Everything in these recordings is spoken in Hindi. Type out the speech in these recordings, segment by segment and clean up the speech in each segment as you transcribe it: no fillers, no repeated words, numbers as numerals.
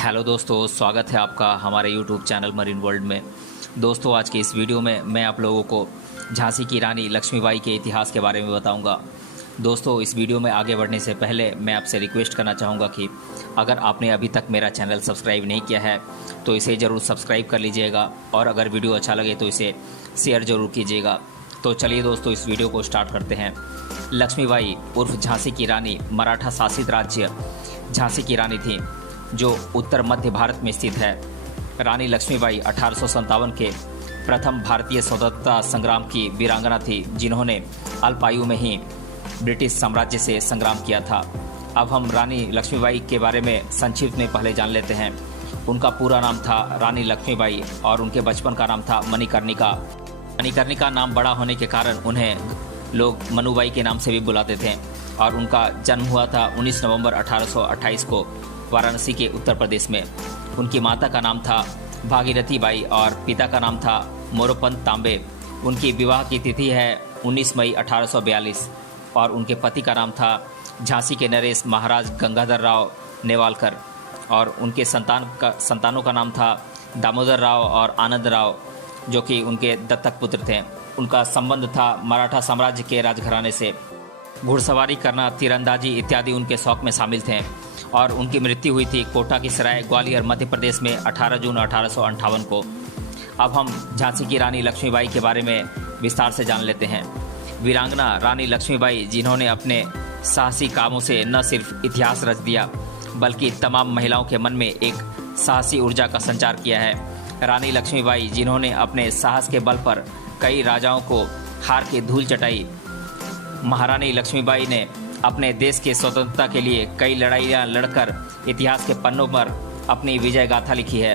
हेलो दोस्तों, स्वागत है आपका हमारे यूट्यूब चैनल मरीन वर्ल्ड में। दोस्तों, आज की इस वीडियो में मैं आप लोगों को झांसी की रानी लक्ष्मीबाई के इतिहास के बारे में बताऊंगा। दोस्तों, इस वीडियो में आगे बढ़ने से पहले मैं आपसे रिक्वेस्ट करना चाहूँगा कि अगर आपने अभी तक मेरा चैनल सब्सक्राइब नहीं किया है तो इसे ज़रूर सब्सक्राइब कर लीजिएगा और अगर वीडियो अच्छा लगे तो इसे शेयर ज़रूर कीजिएगा। तो चलिए दोस्तों, इस वीडियो को स्टार्ट करते हैं। लक्ष्मीबाई उर्फ झांसी की रानी मराठा शासित राज्य झांसी की रानी थी, जो उत्तर मध्य भारत में स्थित है। रानी लक्ष्मीबाई 1857 के प्रथम भारतीय स्वतंत्रता संग्राम की वीरांगना थी, जिन्होंने अल्प आयु में ही ब्रिटिश साम्राज्य से संग्राम किया था। अब हम रानी लक्ष्मीबाई के बारे में संक्षिप्त में पहले जान लेते हैं। उनका पूरा नाम था रानी लक्ष्मीबाई और उनके बचपन का नाम था मणिकर्णिका। मणिकर्णिका नाम बड़ा होने के कारण उन्हें लोग मनुबाई के नाम से भी बुलाते थे और उनका जन्म हुआ था 19 नवंबर 1828 को वाराणसी के उत्तर प्रदेश में। उनकी माता का नाम था भागीरथी बाई और पिता का नाम था मोरोपंत तांबे। उनकी विवाह की तिथि है 19 मई 1842 और उनके पति का नाम था झांसी के नरेश महाराज गंगाधर राव नेवालकर और उनके संतानों का नाम था दामोदर राव और आनंद राव, जो कि उनके दत्तक पुत्र थे। उनका संबंध था मराठा साम्राज्य के राजघराने से। घुड़सवारी करना, तीरंदाजी इत्यादि उनके शौक में शामिल थे और उनकी मृत्यु हुई थी कोटा की सराय, ग्वालियर, मध्य प्रदेश में 18 जून 1858 को। अब हम झांसी की रानी लक्ष्मीबाई के बारे में विस्तार से जान लेते हैं। वीरांगना रानी लक्ष्मीबाई, जिन्होंने अपने साहसी कामों से न सिर्फ इतिहास रच दिया बल्कि तमाम महिलाओं के मन में एक साहसी ऊर्जा का संचार किया है। रानी लक्ष्मीबाई, जिन्होंने अपने साहस के बल पर कई राजाओं को हार के धूल चटाई। महारानी लक्ष्मीबाई ने अपने देश के स्वतंत्रता के लिए कई लड़ाइयाँ लड़कर इतिहास के पन्नों पर अपनी विजय गाथा लिखी है।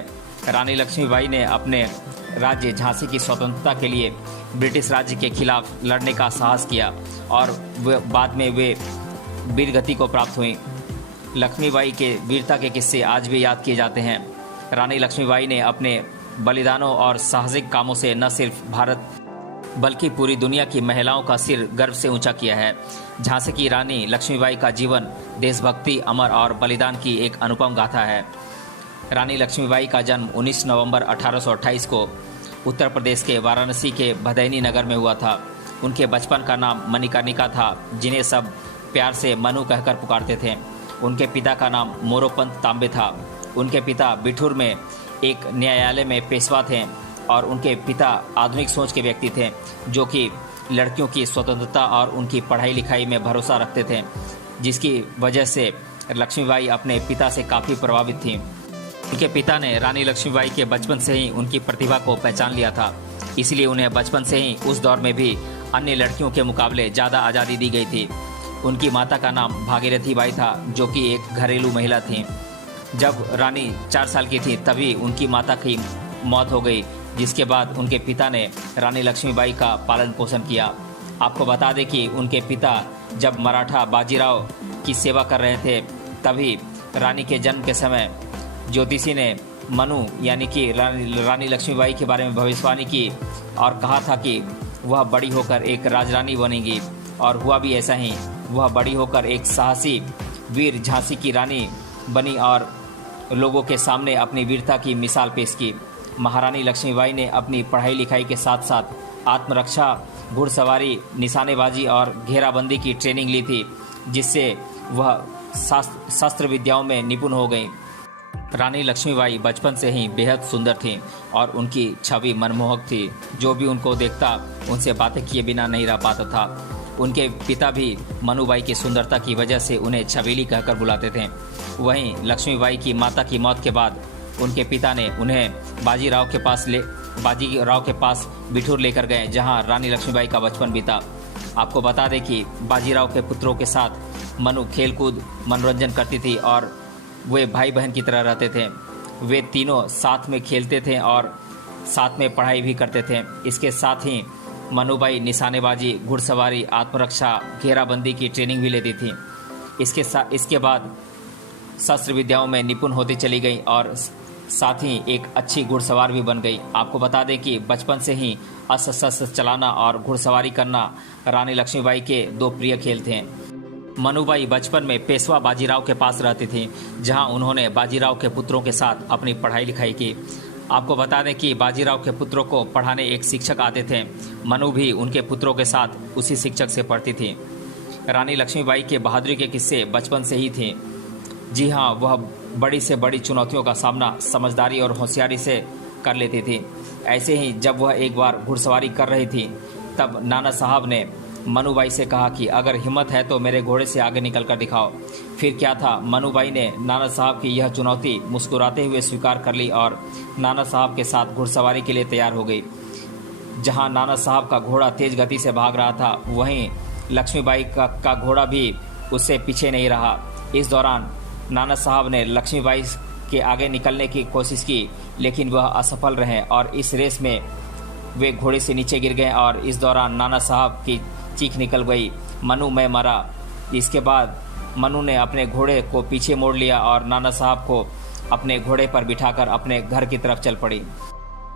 रानी लक्ष्मीबाई ने अपने राज्य झांसी की स्वतंत्रता के लिए ब्रिटिश राज्य के खिलाफ लड़ने का साहस किया और बाद में वे वीरगति को प्राप्त हुई। लक्ष्मीबाई के वीरता के किस्से आज भी याद किए जाते हैं। रानी लक्ष्मीबाई ने अपने बलिदानों और साहसिक कामों से न सिर्फ भारत बल्कि पूरी दुनिया की महिलाओं का सिर गर्व से ऊंचा किया है। झांसी की रानी लक्ष्मीबाई का जीवन देशभक्ति, अमर और बलिदान की एक अनुपम गाथा है। रानी लक्ष्मीबाई का जन्म 19 नवंबर 1828 को उत्तर प्रदेश के वाराणसी के भदैनी नगर में हुआ था। उनके बचपन का नाम मणिकर्णिका था, जिन्हें सब प्यार से मनु कहकर पुकारते थे। उनके पिता का नाम मोरोपंत तांबे था। उनके पिता बिठूर में एक न्यायालय में पेशवा थे और उनके पिता आधुनिक सोच के व्यक्ति थे, जो कि लड़कियों की स्वतंत्रता और उनकी पढ़ाई लिखाई में भरोसा रखते थे, जिसकी वजह से लक्ष्मीबाई अपने पिता से काफ़ी प्रभावित थीं। उनके पिता ने रानी लक्ष्मीबाई के बचपन से ही उनकी प्रतिभा को पहचान लिया था, इसलिए उन्हें बचपन से ही उस दौर में भी अन्य लड़कियों के मुकाबले ज़्यादा आज़ादी दी गई थी। उनकी माता का नाम भागीरथी बाई था, जो कि एक घरेलू महिला थी। जब रानी 4 साल की थी तभी उनकी माता की मौत हो गई, जिसके बाद उनके पिता ने रानी लक्ष्मीबाई का पालन पोषण किया। आपको बता दें कि उनके पिता जब मराठा बाजीराव की सेवा कर रहे थे तभी रानी के जन्म के समय ज्योतिषी ने मनु यानी कि रानी लक्ष्मीबाई के बारे में भविष्यवाणी की और कहा था कि वह बड़ी होकर एक राजरानी बनेगी, और हुआ भी ऐसा ही। वह बड़ी होकर एक साहसी वीर झांसी की रानी बनी और लोगों के सामने अपनी वीरता की मिसाल पेश की। महारानी लक्ष्मीबाई ने अपनी पढ़ाई लिखाई के साथ साथ आत्मरक्षा, घुड़सवारी, निशानेबाजी और घेराबंदी की ट्रेनिंग ली थी, जिससे वह शस्त्र विद्याओं में निपुण हो गई। रानी लक्ष्मीबाई बचपन से ही बेहद सुंदर थीं और उनकी छवि मनमोहक थी। जो भी उनको देखता उनसे बातें किए बिना नहीं रह पाता था। उनके पिता भी मनुबाई की सुंदरता की वजह से उन्हें छबीली कहकर बुलाते थे। वहीं लक्ष्मीबाई की माता की मौत के बाद उनके पिता ने उन्हें बाजीराव के पास बिठूर लेकर गए, जहां रानी लक्ष्मीबाई का बचपन बीता। आपको बता दें कि बाजीराव के पुत्रों के साथ मनु खेलकूद मनोरंजन करती थी और वे भाई बहन की तरह रहते थे। वे तीनों साथ में खेलते थे और साथ में पढ़ाई भी करते थे। इसके साथ ही मनुबाई निशानेबाजी, घुड़सवारी, आत्मरक्षा, घेराबंदी की ट्रेनिंग भी लेती थी। इसके बाद शस्त्र विद्याओं में निपुण होती चली गई और साथ ही एक अच्छी घुड़सवार भी बन गई। आपको बता दें कि बचपन से ही अस्त्र शस्त्र चलाना और घुड़सवारी करना रानी लक्ष्मीबाई के 2 प्रिय खेल थे। मनुबाई बचपन में पेशवा बाजीराव के पास रहती थी, जहां उन्होंने बाजीराव के पुत्रों के साथ अपनी पढ़ाई लिखाई की। आपको बता दें कि बाजीराव के पुत्रों को पढ़ाने एक शिक्षक आते थे। मनु भी उनके पुत्रों के साथ उसी शिक्षक से पढ़ती थी। रानी लक्ष्मीबाई के बहादुरी के किस्से बचपन से ही थे। जी हाँ, वह बड़ी से बड़ी चुनौतियों का सामना समझदारी और होशियारी से कर लेती थी। ऐसे ही जब वह एक बार घुड़सवारी कर रही थी, तब नाना साहब ने मनुबाई से कहा कि अगर हिम्मत है तो मेरे घोड़े से आगे निकल कर दिखाओ। फिर क्या था, मनुबाई ने नाना साहब की यह चुनौती मुस्कुराते हुए स्वीकार कर ली और नाना साहब के साथ घुड़सवारी के लिए तैयार हो गई। जहां नाना साहब का घोड़ा तेज गति से भाग रहा था, वहीं लक्ष्मीबाई का घोड़ा भी उससे पीछे नहीं रहा। इस दौरान नाना साहब ने लक्ष्मीबाई के आगे निकलने की कोशिश की, लेकिन वह असफल रहे और इस रेस में वे घोड़े से नीचे गिर गए और इस दौरान नाना साहब की चीख निकल गई, मनु मैं मरा। इसके बाद मनु ने अपने घोड़े को पीछे मोड़ लिया और नाना साहब को अपने घोड़े पर बिठाकर अपने घर की तरफ चल पड़ी।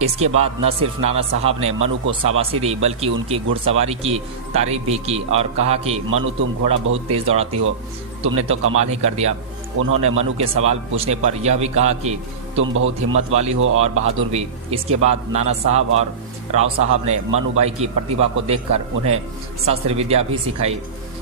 इसके बाद न सिर्फ नाना साहब ने मनु को शाबाशी दी, बल्कि उनकी घुड़सवारी की तारीफ भी की और कहा कि मनु तुम घोड़ा बहुत तेज दौड़ाती हो, तुमने तो कमाल ही कर दिया। उन्होंने मनु के सवाल पूछने पर यह भी कहा कि तुम बहुत हिम्मत वाली हो और बहादुर भी। इसके बाद नाना साहब और राव साहब ने मनुबाई की प्रतिभा को देखकर उन्हें शस्त्र विद्या भी सिखाई।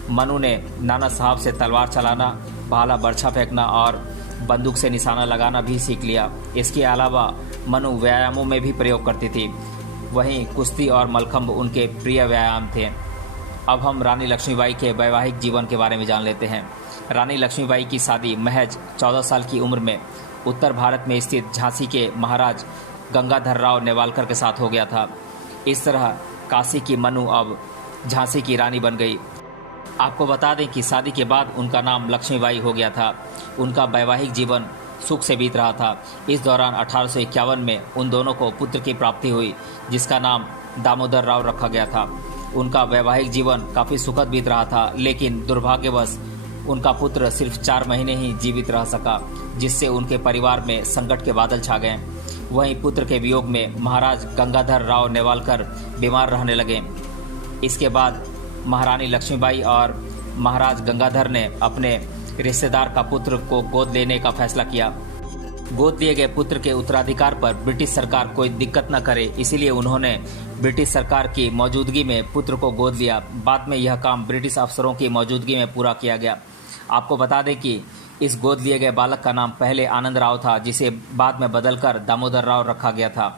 मनु ने नाना साहब से तलवार चलाना, भाला बर्छा फेंकना और बंदूक से निशाना लगाना भी सीख लिया। इसके अलावा मनु व्यायामों में भी प्रयोग करती थी। वहीं कुश्ती और मलखंब उनके प्रिय व्यायाम थे। अब हम रानी लक्ष्मीबाई के वैवाहिक जीवन के बारे में जान लेते हैं। रानी लक्ष्मीबाई की शादी महज 14 साल की उम्र में उत्तर भारत में स्थित झांसी के महाराज गंगाधर राव नेवालकर के साथ हो गया था। इस तरह काशी की मनु अब झांसी की रानी बन गई। आपको बता दें कि शादी के बाद उनका नाम लक्ष्मीबाई हो गया था। उनका वैवाहिक जीवन सुख से बीत रहा था। इस दौरान 1851 में उन दोनों को पुत्र की प्राप्ति हुई, जिसका नाम दामोदर राव रखा गया था। उनका वैवाहिक जीवन काफ़ी सुखद बीत रहा था, लेकिन दुर्भाग्यवश उनका पुत्र सिर्फ 4 महीने ही जीवित रह सका, जिससे उनके परिवार में संकट के बादल छा गए। वहीं पुत्र के वियोग में महाराज गंगाधर राव नेवालकर बीमार रहने लगे। इसके बाद महारानी लक्ष्मीबाई और महाराज गंगाधर ने अपने रिश्तेदार का पुत्र को गोद लेने का फैसला किया। गोद लिए गए पुत्र के उत्तराधिकार पर ब्रिटिश सरकार कोई दिक्कत न करे, इसीलिए उन्होंने ब्रिटिश सरकार की मौजूदगी में पुत्र को गोद लिया। बाद में यह काम ब्रिटिश अफसरों की मौजूदगी में पूरा किया गया। आपको बता दें कि इस गोद लिए गए बालक का नाम पहले आनंद राव था, जिसे बाद में बदलकर दामोदर राव रखा गया था।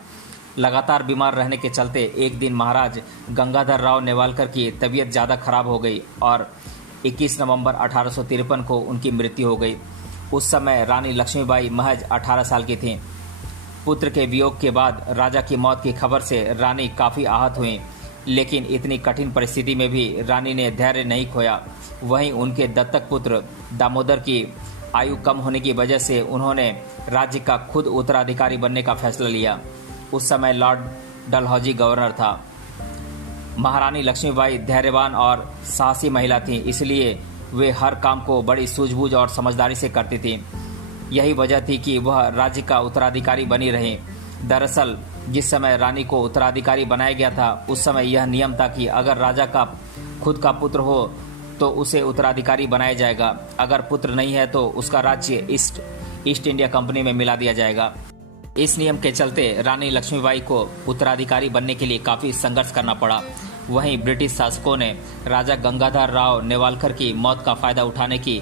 लगातार बीमार रहने के चलते एक दिन महाराज गंगाधर राव नेवालकर की तबीयत ज़्यादा खराब हो गई और 21 नवंबर 1853 को उनकी मृत्यु हो गई। उस समय रानी लक्ष्मीबाई महज 18 साल की थीं। पुत्र के वियोग के बाद राजा की मौत की खबर से रानी काफ़ी आहत हुई, लेकिन इतनी कठिन परिस्थिति में भी रानी ने धैर्य नहीं खोया। वहीं उनके दत्तक पुत्र दामोदर की आयु कम होने की वजह से उन्होंने राज्य का खुद उत्तराधिकारी बनने का फैसला लिया। उस समय लॉर्ड डलहौजी गवर्नर था। महारानी लक्ष्मीबाई धैर्यवान और साहसी महिला थीं, इसलिए वे हर काम को बड़ी सूझबूझ और समझदारी से करती थीं। यही वजह थी कि वह राज्य का उत्तराधिकारी बनी रहीं। दरअसल जिस समय रानी को उत्तराधिकारी बनाया गया था, उस समय यह नियम था कि अगर राजा का खुद का पुत्र हो तो उसे उत्तराधिकारी बनाया जाएगा। अगर पुत्र नहीं है तो उसका राज्य ईस्ट इंडिया कंपनी में मिला दिया जाएगा। इस नियम के चलते रानी लक्ष्मीबाई को उत्तराधिकारी बनने के लिए काफ़ी संघर्ष करना पड़ा। वहीं ब्रिटिश शासकों ने राजा गंगाधर राव नेवालकर की मौत का फायदा उठाने की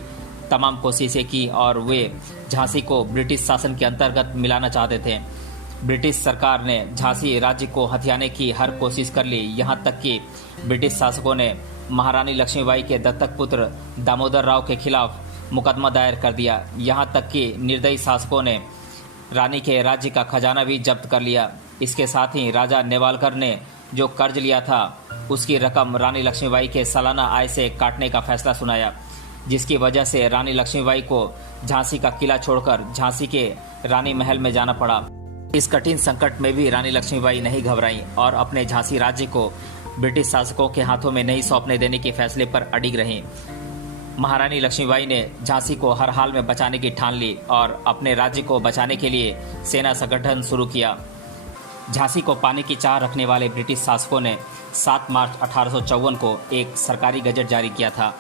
तमाम कोशिशें की और वे झांसी को ब्रिटिश शासन के अंतर्गत मिलाना चाहते थे। ब्रिटिश सरकार ने झांसी राज्य को हथियाने की हर कोशिश कर ली। यहाँ तक कि ब्रिटिश शासकों ने महारानी लक्ष्मीबाई के दत्तक पुत्र दामोदर राव के खिलाफ मुकदमा दायर कर दिया। यहाँ तक कि निर्दयी शासकों ने रानी के राज्य का खजाना भी जब्त कर लिया। इसके साथ ही राजा नेवालकर ने जो कर्ज लिया था, उसकी रकम रानी लक्ष्मीबाई के सालाना आय से काटने का फैसला सुनाया, जिसकी वजह से रानी लक्ष्मीबाई को झांसी का किला छोड़कर झांसी के रानी महल में जाना पड़ा। इस कठिन संकट में भी रानी लक्ष्मीबाई नहीं घबराई और अपने झांसी राज्य को ब्रिटिश शासकों के हाथों में नहीं सौंपने देने के फैसले पर अडिग रहीं। महारानी लक्ष्मीबाई ने झांसी को हर हाल में बचाने की ठान ली और अपने राज्य को बचाने के लिए सेना संगठन शुरू किया। झांसी को पाने की चाह रखने वाले ब्रिटिश शासकों ने 7 मार्च 1854 को एक सरकारी गजट जारी किया था,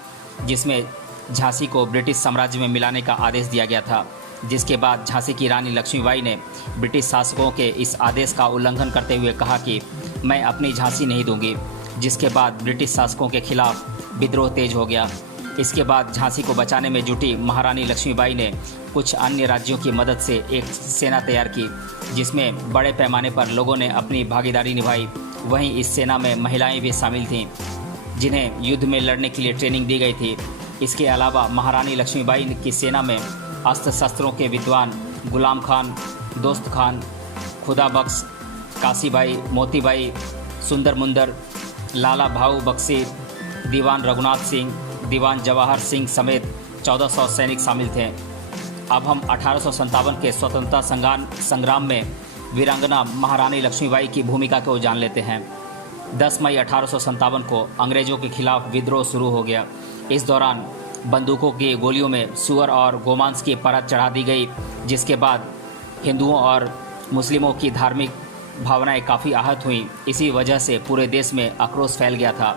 जिसमें झांसी को ब्रिटिश साम्राज्य में मिलाने का आदेश दिया गया था, जिसके बाद झांसी की रानी लक्ष्मीबाई ने ब्रिटिश शासकों के इस आदेश का उल्लंघन करते हुए कहा कि मैं अपनी झांसी नहीं दूंगी, जिसके बाद ब्रिटिश शासकों के खिलाफ विद्रोह तेज हो गया। इसके बाद झांसी को बचाने में जुटी महारानी लक्ष्मीबाई ने कुछ अन्य राज्यों की मदद से एक सेना तैयार की, जिसमें बड़े पैमाने पर लोगों ने अपनी भागीदारी निभाई। वहीं इस सेना में महिलाएं भी शामिल थीं, जिन्हें युद्ध में लड़ने के लिए ट्रेनिंग दी गई थी। इसके अलावा महारानी लक्ष्मीबाई की सेना में अस्त्र शस्त्रों के विद्वान गुलाम खान, दोस्त खान, खुदा बख्श, काशीबाई, मोतीबाई, सुंदर मुंदर, लाला भाऊ बख्शी, दीवान रघुनाथ सिंह, दीवान जवाहर सिंह समेत 1400 सैनिक शामिल थे। अब हम 1857 के स्वतंत्रता संग्राम में वीरांगना महारानी लक्ष्मीबाई की भूमिका को जान लेते हैं। 10 मई 1857 को अंग्रेजों के खिलाफ विद्रोह शुरू हो गया। इस दौरान बंदूकों की गोलियों में सुअर और गोमांस की परत चढ़ा दी गई, जिसके बाद हिंदुओं और मुस्लिमों की धार्मिक भावनाएं काफ़ी आहत हुई। इसी वजह से पूरे देश में आक्रोश फैल गया था,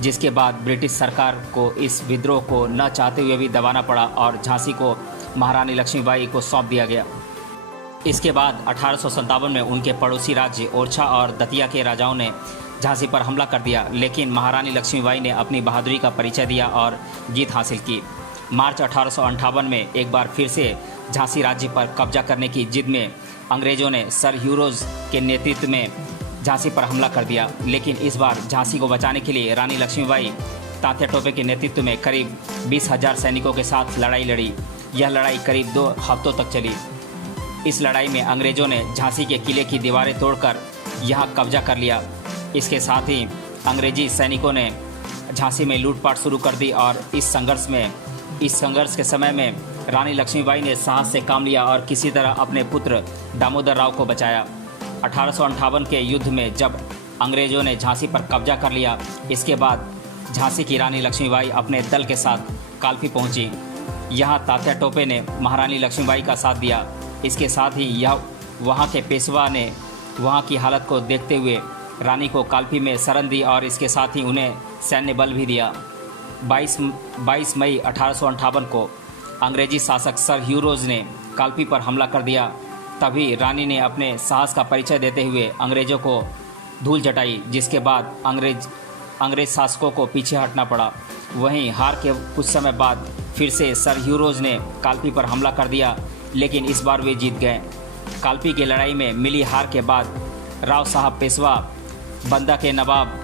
जिसके बाद ब्रिटिश सरकार को इस विद्रोह को न चाहते हुए भी दबाना पड़ा और झांसी को महारानी लक्ष्मीबाई को सौंप दिया गया। इसके बाद 1857 में उनके पड़ोसी राज्य ओरछा और दतिया के राजाओं ने झांसी पर हमला कर दिया, लेकिन महारानी लक्ष्मीबाई ने अपनी बहादुरी का परिचय दिया और जीत हासिल की। मार्च 1858 में एक बार फिर से झांसी राज्य पर कब्जा करने की जिद में अंग्रेजों ने सर ह्यूरोज के नेतृत्व में झांसी पर हमला कर दिया, लेकिन इस बार झांसी को बचाने के लिए रानी लक्ष्मीबाई तात्या टोपे के नेतृत्व में करीब 20,000 सैनिकों के साथ लड़ाई लड़ी। यह लड़ाई करीब 2 हफ्तों तक चली। इस लड़ाई में अंग्रेजों ने झांसी के किले की दीवारें तोड़कर यहां कब्जा कर लिया। इसके साथ ही अंग्रेजी सैनिकों ने झांसी में लूटपाट शुरू कर दी और इस संघर्ष के समय में रानी लक्ष्मीबाई ने साहस से काम लिया और किसी तरह अपने पुत्र दामोदर राव को बचाया। 1858 के युद्ध में जब अंग्रेजों ने झांसी पर कब्जा कर लिया, इसके बाद झांसी की रानी लक्ष्मीबाई अपने दल के साथ कालपी पहुंची। यहां तात्या टोपे ने महारानी लक्ष्मीबाई का साथ दिया। इसके साथ ही यह वहां के पेशवा ने वहां की हालत को देखते हुए रानी को कालपी में शरण दी और इसके साथ ही उन्हें सैन्य बल भी दिया। 22 मई 1858 को अंग्रेजी शासक सर ह्यूरोज ने कालपी पर हमला कर दिया। तभी रानी ने अपने साहस का परिचय देते हुए अंग्रेजों को धूल जटाई, जिसके बाद अंग्रेज शासकों को पीछे हटना पड़ा। वहीं हार के कुछ समय बाद फिर से सर ह्यूरोज ने कालपी पर हमला कर दिया, लेकिन इस बार वे जीत गए। कालपी की लड़ाई में मिली हार के बाद राव साहब पेशवा, बंदा के नवाब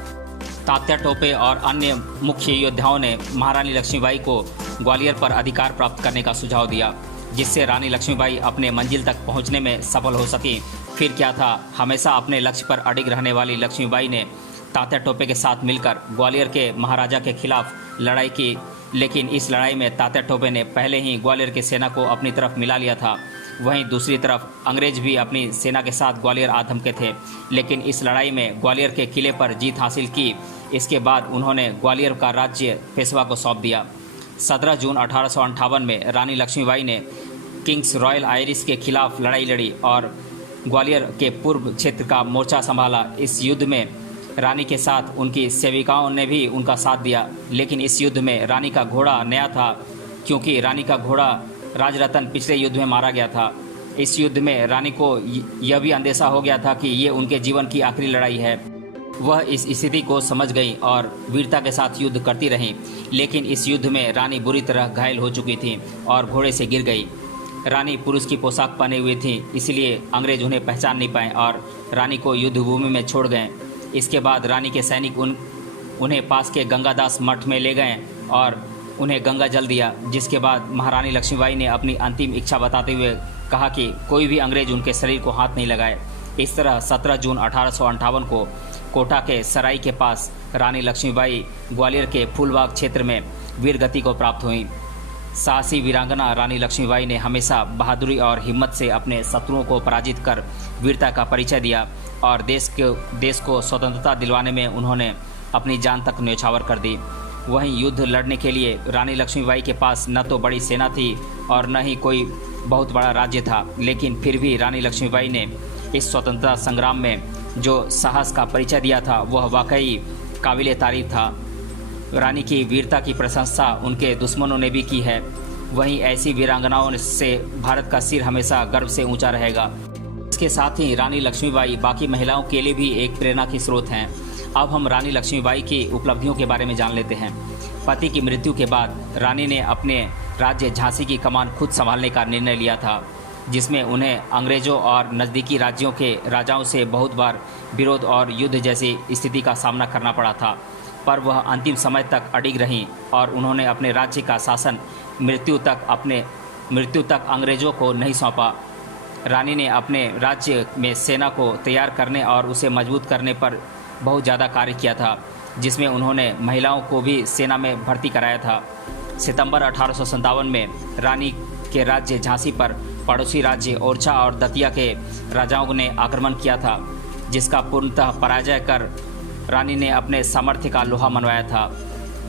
तात्या टोपे और अन्य मुख्य योद्धाओं ने महारानी लक्ष्मीबाई को ग्वालियर पर अधिकार प्राप्त करने का सुझाव दिया, जिससे रानी लक्ष्मीबाई अपने मंजिल तक पहुंचने में सफल हो सकी। फिर क्या था, हमेशा अपने लक्ष्य पर अडिग रहने वाली लक्ष्मीबाई ने तात्या टोपे के साथ मिलकर ग्वालियर के महाराजा के खिलाफ लड़ाई की, लेकिन इस लड़ाई में तात्या टोपे ने पहले ही ग्वालियर की सेना को अपनी तरफ मिला लिया था। वहीं दूसरी तरफ अंग्रेज भी अपनी सेना के साथ ग्वालियर आ धमके थे, लेकिन इस लड़ाई में ग्वालियर के किले पर जीत हासिल की। इसके बाद उन्होंने ग्वालियर का राज्य पेशवा को सौंप दिया। 17 जून 1858 में रानी लक्ष्मीबाई ने किंग्स रॉयल आयरिश के खिलाफ लड़ाई लड़ी और ग्वालियर के पूर्व क्षेत्र का मोर्चा संभाला। इस युद्ध में रानी के साथ उनकी सेविकाओं ने भी उनका साथ दिया, लेकिन इस युद्ध में रानी का घोड़ा नया था, क्योंकि रानी का घोड़ा राजरतन पिछले युद्ध में मारा गया था। इस युद्ध में रानी को यह भी अंदेशा हो गया था कि ये उनके जीवन की आखिरी लड़ाई है। वह इस स्थिति को समझ गई और वीरता के साथ युद्ध करती रहीं, लेकिन इस युद्ध में रानी बुरी तरह घायल हो चुकी थी और घोड़े से गिर गई। रानी पुरुष की पोशाक पहने हुई थी, इसलिए अंग्रेज उन्हें पहचान नहीं पाए और रानी को युद्ध भूमि में छोड़ गए। इसके बाद रानी के सैनिक उन्हें पास के गंगादास मठ में ले गए और उन्हें गंगा जल दिया, जिसके बाद महारानी लक्ष्मीबाई ने अपनी अंतिम इच्छा बताते हुए कहा कि कोई भी अंग्रेज उनके शरीर को हाथ नहीं लगाए। इस तरह 17 जून 1858 को कोटा के सराई के पास रानी लक्ष्मीबाई ग्वालियर के फूलबाग क्षेत्र में वीरगति को प्राप्त हुई। साहसी वीरांगना रानी लक्ष्मीबाई ने हमेशा बहादुरी और हिम्मत से अपने शत्रुओं को पराजित कर वीरता का परिचय दिया और देश को स्वतंत्रता दिलवाने में उन्होंने अपनी जान तक न्यौछावर कर दी। वहीं युद्ध लड़ने के लिए रानी लक्ष्मीबाई के पास न तो बड़ी सेना थी और न ही कोई बहुत बड़ा राज्य था, लेकिन फिर भी रानी लक्ष्मीबाई ने इस स्वतंत्रता संग्राम में जो साहस का परिचय दिया था वह वाकई काबिले तारीफ था। रानी की वीरता की प्रशंसा उनके दुश्मनों ने भी की है। वहीं ऐसी वीरांगनाओं से भारत का सिर हमेशा गर्व से ऊंचा रहेगा। इसके साथ ही रानी लक्ष्मीबाई बाकी महिलाओं के लिए भी एक प्रेरणा की स्रोत हैं। अब हम रानी लक्ष्मीबाई की उपलब्धियों के बारे में जान लेते हैं। पति की मृत्यु के बाद रानी ने अपने राज्य झांसी की कमान खुद संभालने का निर्णय लिया था, जिसमें उन्हें अंग्रेजों और नज़दीकी राज्यों के राजाओं से बहुत बार विरोध और युद्ध जैसी स्थिति का सामना करना पड़ा था, पर वह अंतिम समय तक अडिग रहीं और उन्होंने अपने राज्य का शासन मृत्यु तक अंग्रेजों को नहीं सौंपा। रानी ने अपने राज्य में सेना को तैयार करने और उसे मजबूत करने पर बहुत ज़्यादा कार्य किया था, जिसमें उन्होंने महिलाओं को भी सेना में भर्ती कराया था। सितंबर 1857 में रानी के राज्य झांसी पर पड़ोसी राज्य ओरछा और दतिया के राजाओं ने आक्रमण किया था, जिसका पूर्णतः पराजय कर रानी ने अपने सामर्थ्य का लोहा मनवाया था।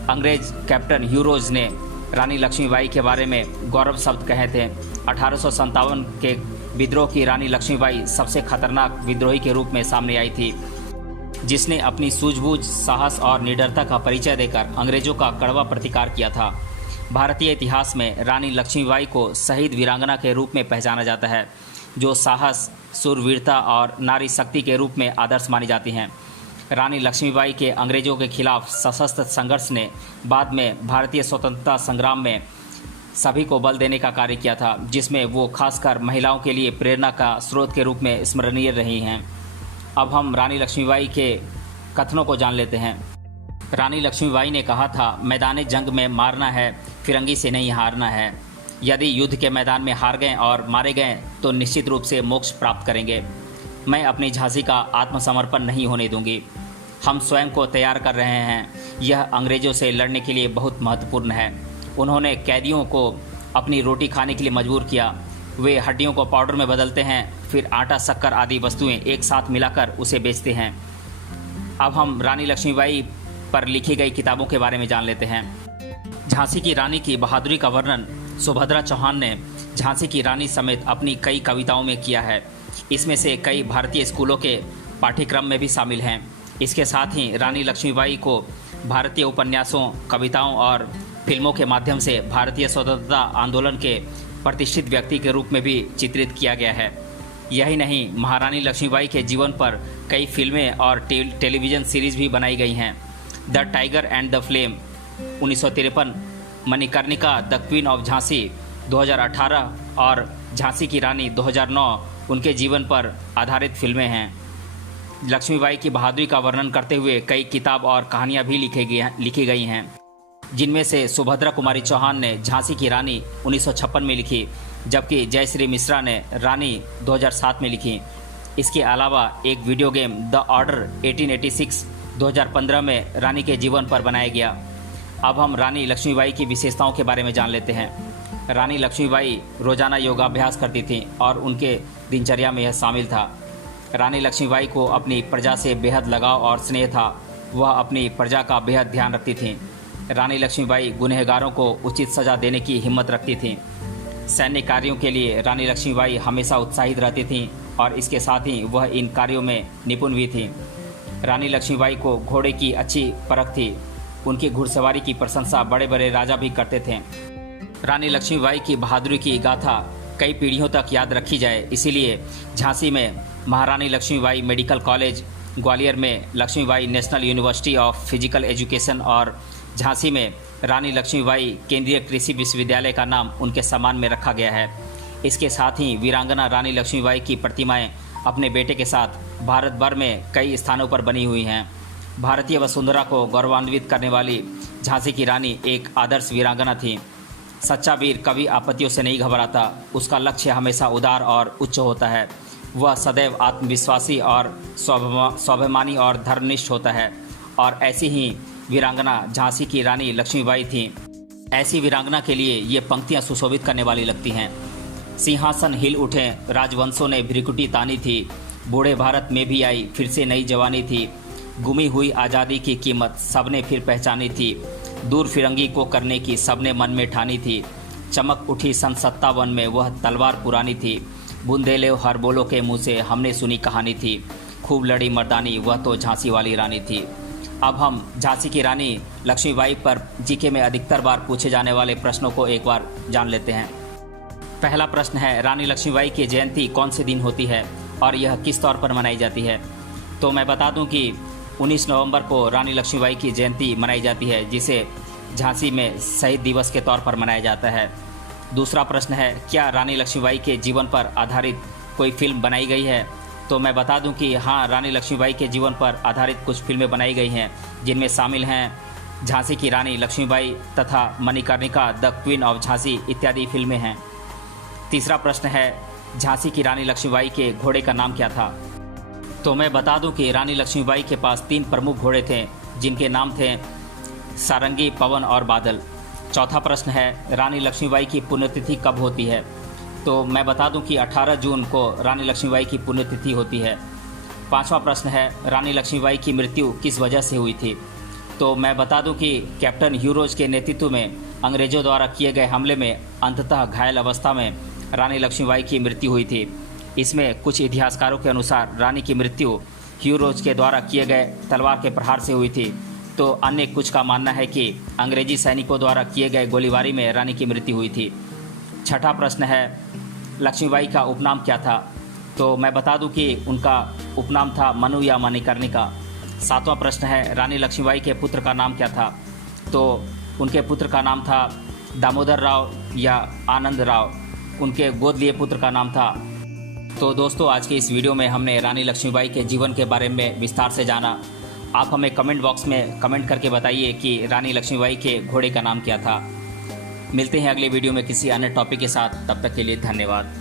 अंग्रेज कैप्टन ह्यूरोज ने रानी लक्ष्मीबाई के बारे में गौरव शब्द कहे थे। 1857 के विद्रोह की रानी लक्ष्मीबाई सबसे खतरनाक विद्रोही के रूप में सामने आई थी, जिसने अपनी सूझबूझ, साहस और निडरता का परिचय देकर अंग्रेजों का कड़वा प्रतिकार किया था। भारतीय इतिहास में रानी लक्ष्मीबाई को शहीद वीरांगना के रूप में पहचाना जाता है, जो साहस, शूरवीरता और नारी शक्ति के रूप में आदर्श मानी जाती हैं। रानी लक्ष्मीबाई के अंग्रेजों के खिलाफ सशस्त्र संघर्ष ने बाद में भारतीय स्वतंत्रता संग्राम में सभी को बल देने का कार्य किया था, जिसमें वो खासकर महिलाओं के लिए प्रेरणा का स्रोत के रूप में स्मरणीय रही हैं। अब हम रानी लक्ष्मीबाई के कथनों को जान लेते हैं। रानी लक्ष्मीबाई ने कहा था, मैदान जंग में मारना है, फिरंगी से नहीं हारना है। यदि युद्ध के मैदान में हार गए और मारे गए तो निश्चित रूप से मोक्ष प्राप्त करेंगे। मैं अपनी झांसी का आत्मसमर्पण नहीं होने दूंगी। हम स्वयं को तैयार कर रहे हैं। यह अंग्रेजों से लड़ने के लिए बहुत महत्वपूर्ण है। उन्होंने कैदियों को अपनी रोटी खाने के लिए मजबूर किया। वे हड्डियों को पाउडर में बदलते हैं, फिर आटा, शक्कर आदि वस्तुएं एक साथ मिलाकर उसे बेचते हैं। अब हम रानी लक्ष्मीबाई पर लिखी गई किताबों के बारे में जान लेते हैं। झांसी की रानी की बहादुरी का वर्णन सुभद्रा चौहान ने झांसी की रानी समेत अपनी कई कविताओं में किया है। इसमें से कई भारतीय स्कूलों के पाठ्यक्रम में भी शामिल हैं। इसके साथ ही रानी लक्ष्मीबाई को भारतीय उपन्यासों, कविताओं और फिल्मों के माध्यम से भारतीय स्वतंत्रता आंदोलन के प्रतिष्ठित व्यक्ति के रूप में भी चित्रित किया गया है। यही नहीं, महारानी लक्ष्मीबाई के जीवन पर कई फिल्में और टेलीविज़न सीरीज भी बनाई गई हैं। The tiger and the flame 1953, Manikarnika the queen of Jhansi 2018 और झांसी की रानी 2009 उनके जीवन पर आधारित फिल्में हैं। लक्ष्मीबाई की बहादुरी का वर्णन करते हुए कई किताब और कहानियाँ भी लिखी गई हैं, जिनमें से सुभद्रा कुमारी चौहान ने झांसी की रानी 1956 में लिखी, जबकि जयश्री मिश्रा ने रानी 2007 में लिखी। इसके अलावा एक वीडियो गेम द ऑर्डर 1886 2015 में रानी के जीवन पर बनाया गया। अब हम रानी लक्ष्मीबाई की विशेषताओं के बारे में जान लेते हैं। रानी लक्ष्मीबाई रोजाना योगाभ्यास करती थीं और उनके दिनचर्या में यह शामिल था। रानी लक्ष्मीबाई को अपनी प्रजा से बेहद लगाव और स्नेह था। वह अपनी प्रजा का बेहद ध्यान रखती थीं। रानी लक्ष्मीबाई गुनहगारों को उचित सजा देने की हिम्मत रखती थीं। सैन्य कार्यों के लिए रानी लक्ष्मीबाई हमेशा उत्साहित रहती थीं और इसके साथ ही वह इन कार्यों में निपुण भी थीं। रानी लक्ष्मीबाई को घोड़े की अच्छी परख थी। उनकी घुड़सवारी की प्रशंसा बड़े बड़े राजा भी करते थे। रानी लक्ष्मीबाई की बहादुरी की गाथा कई पीढ़ियों तक याद रखी जाए, इसीलिए झांसी में महारानी लक्ष्मीबाई मेडिकल कॉलेज, ग्वालियर में Laxmibai national university of physical education और झांसी में रानी लक्ष्मीबाई केंद्रीय कृषि विश्वविद्यालय का नाम उनके सम्मान में रखा गया है। इसके साथ ही वीरांगना रानी लक्ष्मीबाई की प्रतिमाएं अपने बेटे के साथ भारत भर में कई स्थानों पर बनी हुई हैं। भारतीय वसुंधरा को गौरवान्वित करने वाली झांसी की रानी एक आदर्श वीरांगना थी। सच्चा वीर कभी आपत्तियों से नहीं घबराता। उसका लक्ष्य हमेशा उदार और उच्च होता है। वह सदैव आत्मविश्वासी और स्वाभिमानी और धर्मनिष्ठ होता है। और ऐसी ही वीरांगना झांसी की रानी लक्ष्मीबाई थी। ऐसी वीरांगना के लिए ये पंक्तियाँ सुशोभित करने वाली लगती हैं। सिंहासन हिल उठे, राजवंशों ने भ्रिकुटी तानी थी। बूढ़े भारत में भी आई फिर से नई जवानी थी। गुमी हुई आज़ादी की कीमत सबने फिर पहचानी थी। दूर फिरंगी को करने की सबने मन में ठानी थी। चमक उठी सन 57 में वह तलवार पुरानी थी। बुंदेले हर बोलो के मुँह से हमने सुनी कहानी थी। खूब लड़ी मर्दानी वह तो झांसी वाली रानी थी। अब हम झांसी की रानी लक्ष्मीबाई पर जीके में अधिकतर बार पूछे जाने वाले प्रश्नों को एक बार जान लेते हैं। पहला प्रश्न है, रानी लक्ष्मीबाई की जयंती कौन से दिन होती है और यह किस तौर पर मनाई जाती है? तो मैं बता दूं कि 19 नवंबर को रानी लक्ष्मीबाई की जयंती मनाई जाती है, जिसे झांसी में शहीद दिवस के तौर पर मनाया जाता है। दूसरा प्रश्न है, क्या रानी लक्ष्मीबाई के जीवन पर आधारित कोई फिल्म बनाई गई है? तो मैं बता दूं कि हाँ, रानी लक्ष्मीबाई के जीवन पर आधारित कुछ फिल्में बनाई गई हैं, जिनमें शामिल हैं झांसी की रानी लक्ष्मीबाई तथा Manikarnika the queen of Jhansi इत्यादि फिल्में हैं। तीसरा प्रश्न है, झांसी की रानी लक्ष्मीबाई के घोड़े का नाम क्या था? तो मैं बता दूं कि रानी लक्ष्मीबाई के पास 3 प्रमुख घोड़े थे, जिनके नाम थे सारंगी, पवन और बादल। चौथा प्रश्न है, रानी लक्ष्मीबाई की पुण्यतिथि कब होती है? तो मैं बता दूं कि 18 जून को रानी लक्ष्मीबाई की पुण्यतिथि होती है। पांचवा प्रश्न है, रानी लक्ष्मीबाई की मृत्यु किस वजह से हुई थी? तो मैं बता दूं कि कैप्टन ह्यूरोज के नेतृत्व में अंग्रेजों द्वारा किए गए हमले में अंततः घायल अवस्था में रानी लक्ष्मीबाई की मृत्यु हुई थी। इसमें कुछ इतिहासकारों के अनुसार रानी की मृत्यु ह्यूरोज के द्वारा किए गए तलवार के प्रहार से हुई थी, तो अन्य कुछ का मानना है कि अंग्रेजी सैनिकों द्वारा किए गए गोलीबारी में रानी की मृत्यु हुई थी। छठा प्रश्न है, लक्ष्मीबाई का उपनाम क्या था? तो मैं बता दूं कि उनका उपनाम था मनु या मणिकर्णिका। सातवां प्रश्न है, रानी लक्ष्मीबाई के पुत्र का नाम क्या था? तो उनके पुत्र का नाम था दामोदर राव या आनंद राव। उनके गोद लिए पुत्र का नाम था। तो दोस्तों, आज के इस वीडियो में हमने रानी लक्ष्मीबाई के जीवन के बारे में विस्तार से जाना। आप हमें कमेंट बॉक्स में कमेंट करके बताइए कि रानी लक्ष्मीबाई के घोड़े का नाम क्या था। मिलते हैं अगले वीडियो में किसी अन्य टॉपिक के साथ। तब तक के लिए धन्यवाद।